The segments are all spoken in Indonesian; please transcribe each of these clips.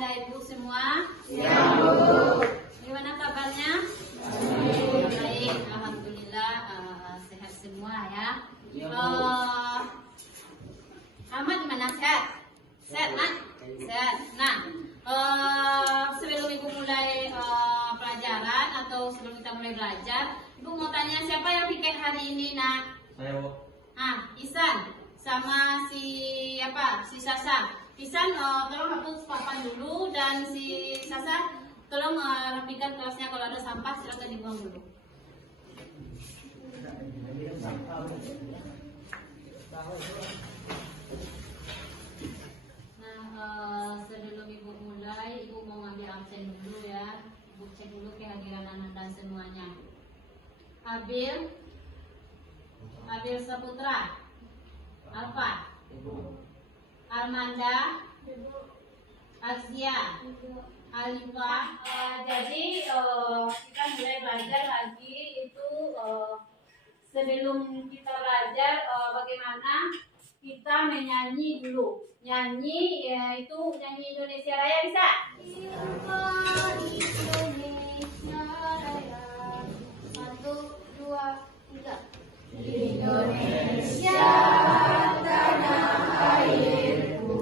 Anda Ibu semua? Ya, Bu. Gimana kabarnya? Baik, alhamdulillah sehat semua ya. Ya, Bu. Ahmad gimana, sehat? Sehat, Mat? Sehat. Nah, sebelum Ibu mulai pelajaran atau sebelum kita mulai belajar, Ibu mau tanya siapa yang pikir hari ini, Nak? Saya, Bu. Isan sama si Sasa. Isan tolong hapus papan dulu, dan si Sasa tolong rapikan kelasnya. Kalau ada sampah silakan dibuang dulu. Nah, sebelum Ibu mulai, Ibu mau ngambil absen dulu ya. Ibu cek dulu kehadiran anak dan semuanya. Abil Saputra, Alfa, Armanda, Azia, Alifah. Jadi kita mulai belajar lagi itu. Sebelum kita belajar bagaimana kita menyanyi dulu. Nyanyi itu nyanyi Indonesia Raya bisa? Indonesia Raya. 1, 2, 3. Indonesia tanah airku,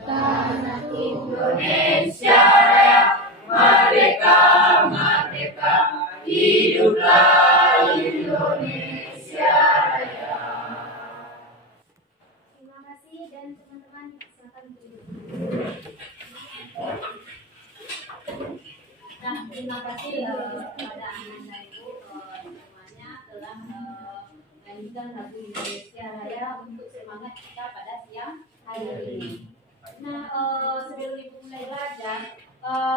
tanah Indonesia Raya, merdeka, merdeka, hiduplah Indonesia Raya. Terima kasih, dan teman-teman silakan duduk. Nah, terima kasih kepada Anda Ibu semuanya telah menyanyikan lagu Indonesia Raya untuk semangat kita pada siang hari ini. Nah, sebelum Ibu mulai belajar,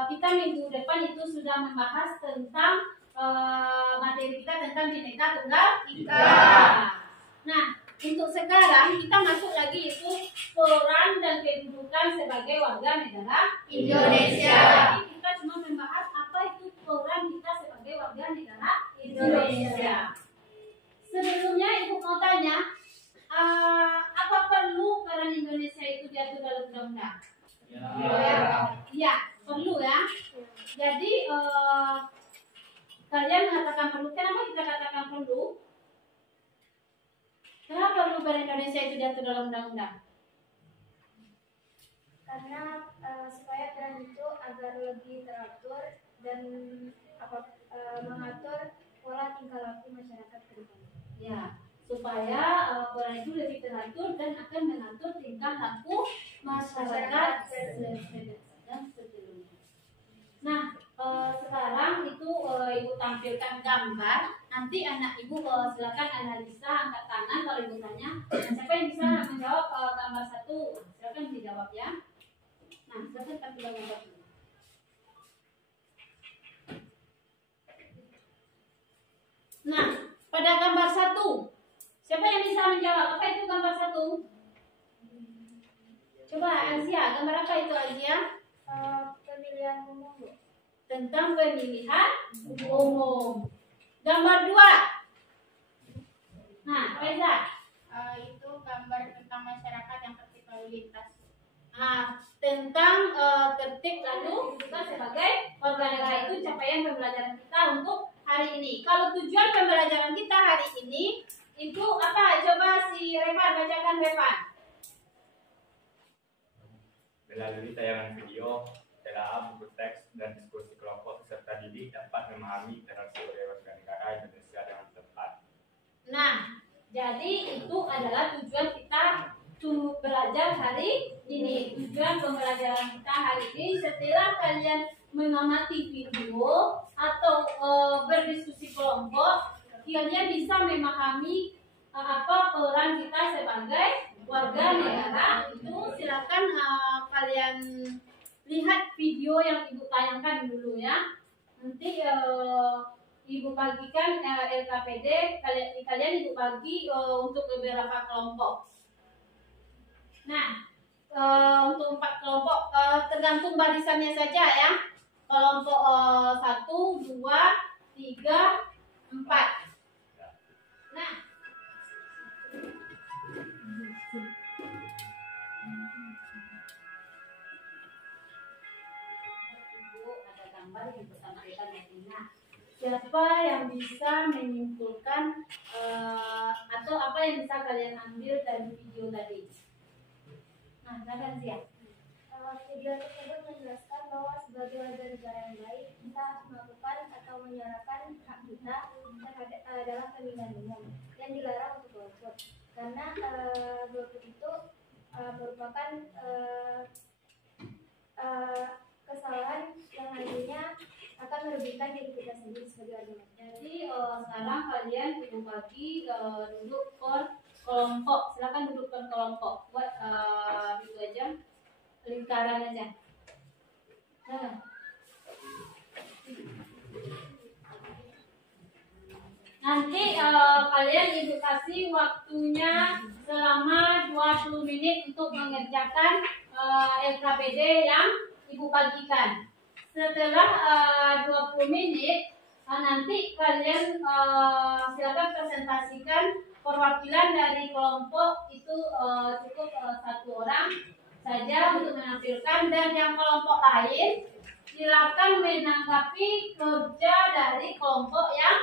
kita minggu depan itu sudah membahas tentang materi kita tentang Bhinneka Tunggal Ika. Nah, untuk sekarang kita masuk lagi itu peran dan kedudukan sebagai warga negara Indonesia. Jadi kita cuma membahas apa itu peran kita sebagai warga negara Indonesia. Sebelumnya Ibu mau tanya, apa perlu peran Indonesia itu diatur dalam undang-undang? Ya, perlu ya. Jadi kalian mengatakan perlu. Kenapa kita katakan perlu? Kenapa perlu peran Indonesia itu diatur dalam undang-undang? Karena supaya peran itu agar lebih teratur dan mengatur pola tingkah laku masyarakat ke depan. Ya, supaya peran itu lebih teratur dan akan mengatur tingkah laku masyarakat dan seterusnya. Nah, sekarang itu Ibu tampilkan gambar. Nanti anak Ibu silakan analisa, angkat tangan kalau Ibu tanya. Nah, siapa yang bisa menjawab gambar 1? Silakan dijawab ya. Nah, silakan tampil gambar dulu. Nah, pada gambar 1, siapa yang bisa menjawab? Apa itu gambar 1? Coba Azia, gambar apa itu Azia? Pemilihan umum, Bu. Tentang pemilihan umum. Gambar 2. Nah, Reza. Itu gambar tentang masyarakat yang tertib lalu lintas. Tentang tertib lalu kita sebagai warga negara, itu capaian pembelajaran kita untuk hari ini. Kalau tujuan pembelajaran kita hari ini itu apa? Coba si Revan bacakan, Revan. Melalui tayangan video, TLA, buku teks, dan diskusi kelompok peserta didik dapat memahami peran sebagai warga negara Indonesia dengan tepat. Nah, jadi itu adalah tujuan kita belajar hari ini. Tujuan pembelajaran kita hari ini, setelah kalian mengamati video atau berdiskusi kelompok, kalian bisa memahami apa peran kita sebagai warga negara. Itu silakan kalian lihat video yang Ibu tayangkan dulu ya. Nanti Ibu bagikan LKPD, kalian Ibu bagi untuk beberapa kelompok. Nah, untuk 4 kelompok tergantung barisannya saja ya. Kelompok 1, 2, 3, 4. Nah, paling disampaikan nanti. Nah, siapa yang bisa menyimpulkan atau apa yang bisa kalian ambil dari video tadi? Nah, silakan Zia. Video tersebut menjelaskan bahwa sebagai warga negara yang baik, kita harus melakukan atau menyuarakan hak kita dalam pemilihan umum yang dilarang untuk golput. Karena golput itu merupakan kesalahan yang nantinya akan merugikan diri kita sendiri sebagai warga negara. Jadi sekarang kalian ibu bagi duduk per kelompok. Silakan duduk per kelompok. Buat itu aja, lingkaran aja. Nah. Nanti kalian ibu kasih waktunya selama 20 menit untuk mengerjakan LKPD yang ibu bagikan. Setelah 20 menit nanti kalian silakan presentasikan perwakilan dari kelompok itu cukup 1 orang saja untuk menampilkan, dan yang kelompok lain silakan menanggapi kerja dari kelompok yang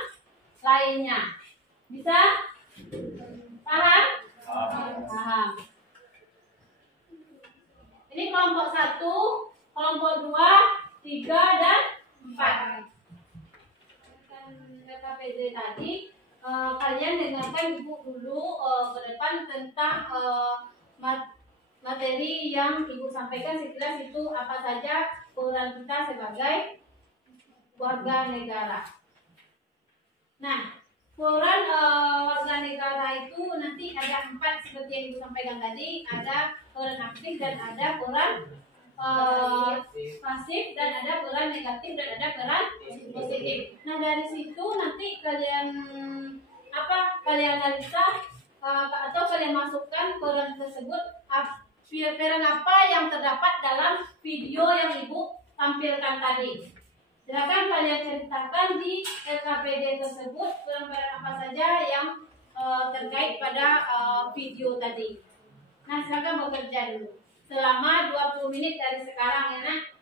lainnya. Bisa? Paham? Paham. Ini kelompok 1, kelompok 2, 3, dan 4. KPD tadi kalian dengarkan ibu dulu ke depan tentang materi yang ibu sampaikan sekilas itu apa saja peran kita sebagai warga negara. Nah, peran warga negara itu nanti ada 4 seperti yang ibu sampaikan tadi. Ada peran aktif dan ada peran pasif dan ada peran negatif dan ada peran positif. Nah, dari situ nanti kalian analisa atau kalian masukkan peran tersebut, peran apa yang terdapat dalam video yang ibu tampilkan tadi. Silakan kalian ceritakan di LKPD tersebut peran-peran apa saja yang terkait pada video tadi. Nah, silakan bekerja dulu selama 20 menit dari sekarang ya, Nak.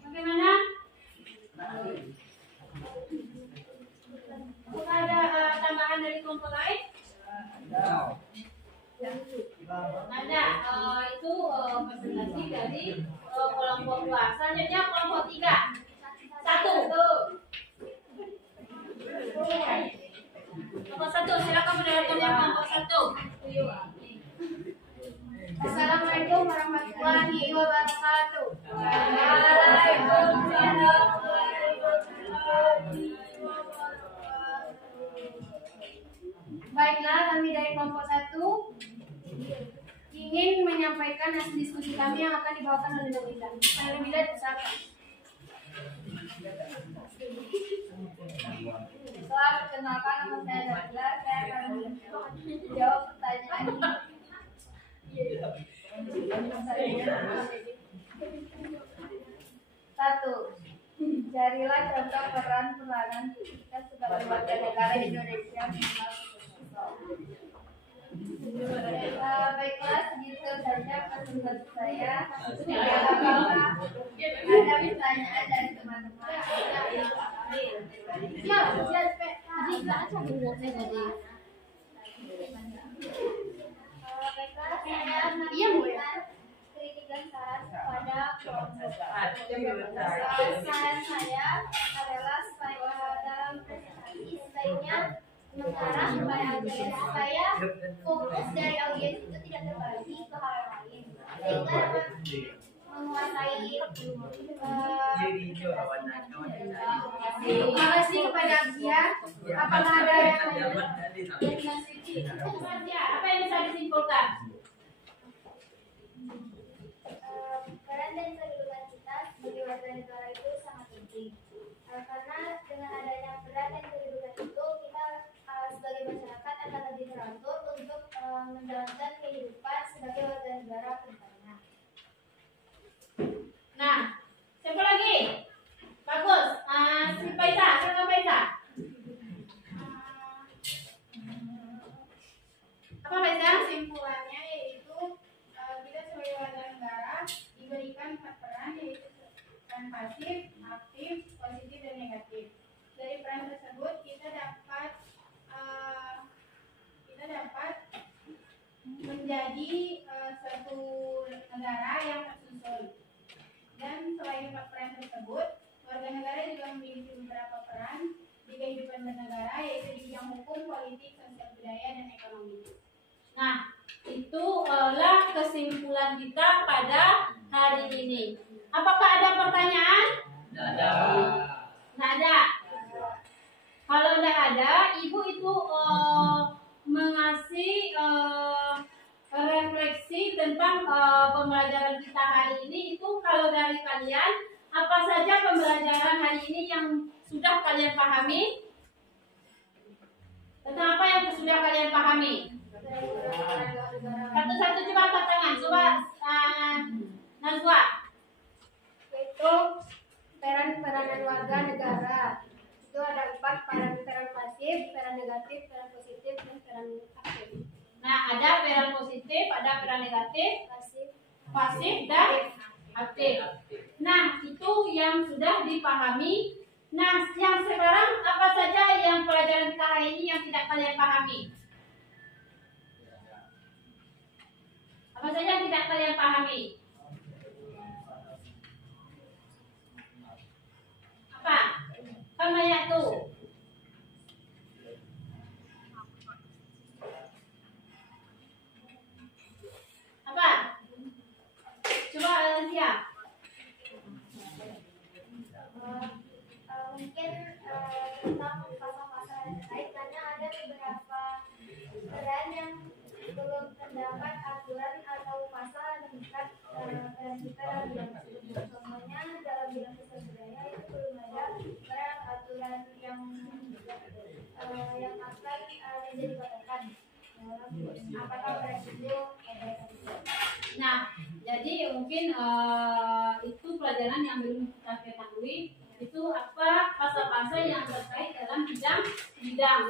Bagaimana? Apakah ada tambahan dari kelompok lain? Ada. Itu presentasi dari kelompok 2. Selanjutnya kelompok 3. 1. Kelompok 1, silakan mendengarkan yang kelompok 1. Assalamualaikum warahmatullahi wabarakatuh. Baiklah, kami dari kelompok 1 ingin menyampaikan hasil diskusi kami yang akan dibawakan oleh Nabila. Nabila diusahakan. Setelah perkenalkan nama saya Nabila, saya akan menjawab pertanyaan ini. Satu, carilah contoh peranan kita sebagai warga negara Indonesia. Baiklah, segitu saja presentasi saya. Apakah ada pertanyaan dari teman-teman? Baiklah, saya memberikan kritik dan saran kepada kelompok. Saran saya adalah supaya dalam presentasi sebaiknya mengarah kepada audiens supaya fokus dari audiens itu tidak terbagi ke hal yang lain, sehingga dapat menguasai. Terima kasih kepada Asia. Apakah ada yang apa yang bisa disimpulkan? Peran dan kedudukan kita sebagai warga negara itu sangat penting. Karena dengan adanya peran dan kedudukan itu, kita sebagai masyarakat akan lebih teratur untuk menjalankan kehidupan sebagai warga negara kedepannya. Nah, siapa lagi? Bagus. Si Faisa, siapa Faisa? Apa Faisa? Kesimpulannya yaitu kita sebagai warga negara diberikan 4 peran, yaitu peran pasif, aktif, positif, dan negatif. Dari peran tersebut kita dapat menjadi suatu negara yang tersusun. Dan selain 4 peran tersebut, warga negara juga memiliki beberapa peran di kehidupan bernegara, yaitu di bidang hukum, politik, sosial budaya, dan ekonomi. Nah, itulah kesimpulan kita pada hari ini. Apakah ada pertanyaan? Ada. Nggak ada. Kalau nggak ada, ibu itu mengasih refleksi tentang pembelajaran kita hari ini. Itu kalau dari kalian, apa saja pembelajaran hari ini yang sudah kalian pahami? Tentang apa yang sudah kalian pahami? Satu-satu coba angkat tangan. Coba Nazwa. Yaitu peran-peranan warga negara. Itu ada 4 peran pasif, peran negatif, peran positif, dan peran aktif. Nah, ada peran positif, ada peran negatif, pasif dan aktif. Nah, itu yang sudah dipahami. Nah, yang sekarang apa saja yang pelajaran kita hari ini yang tidak kalian pahami? Apa saja yang tidak kalian pahami? Apa? Kan banyak tuh. Apa? Coba Alansia. Mungkin tentang pasal-pasal yang terkait, karena ada beberapa peran yang belum terdapat aturan atau pasal yang mengikat peran kita dalam bidang tersebut. Contohnya dalam bidang sosial budaya itu belum ada peran aturan yang akan menjadi patokan dalam apakah peran itu ada. Nah, jadi mungkin itu pelajaran yang belum kita ketahui. Itu apa pasal-pasal yang terkait dalam bidang,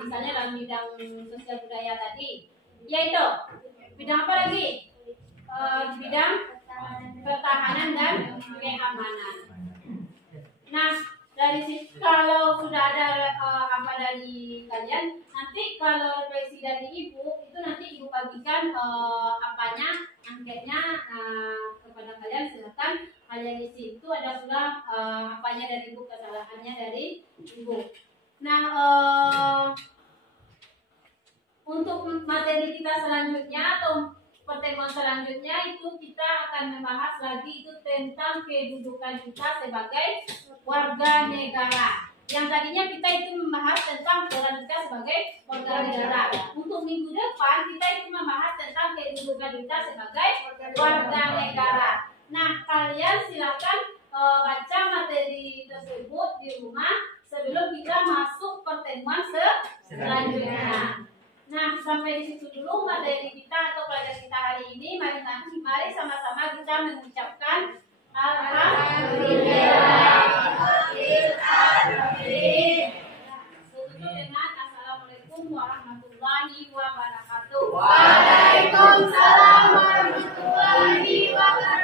misalnya dalam bidang sosial budaya tadi, yaitu bidang apa lagi? Bidang pertahanan dan keamanan. Nah, dari situ kalau sudah ada apa dari kalian, nanti kalau refleksi dari ibu itu nanti ibu bagikan anketnya kepada kalian. Silakan kalian isi. Itu ada pula apanya dari ibu, kesalahannya dari ibu. Nah, untuk materi kita selanjutnya atau pertemuan selanjutnya itu kita akan membahas lagi itu tentang kedudukan kita sebagai warga negara. Yang tadinya kita itu membahas tentang peran kita sebagai warga negara. Untuk minggu depan kita itu membahas tentang kedudukan kita sebagai warga negara. Nah, kalian silakan baca materi tersebut di rumah sebelum kita masuk pertemuan selanjutnya. Nah, sampai di situ dulu materi kita atau pelajaran kita hari ini. Mari sama-sama kita mengucapkan Alhamdulillah. Tutup dengan Assalamualaikum warahmatullahi wabarakatuh. Waalaikumsalam warahmatullahi wabarakatuh.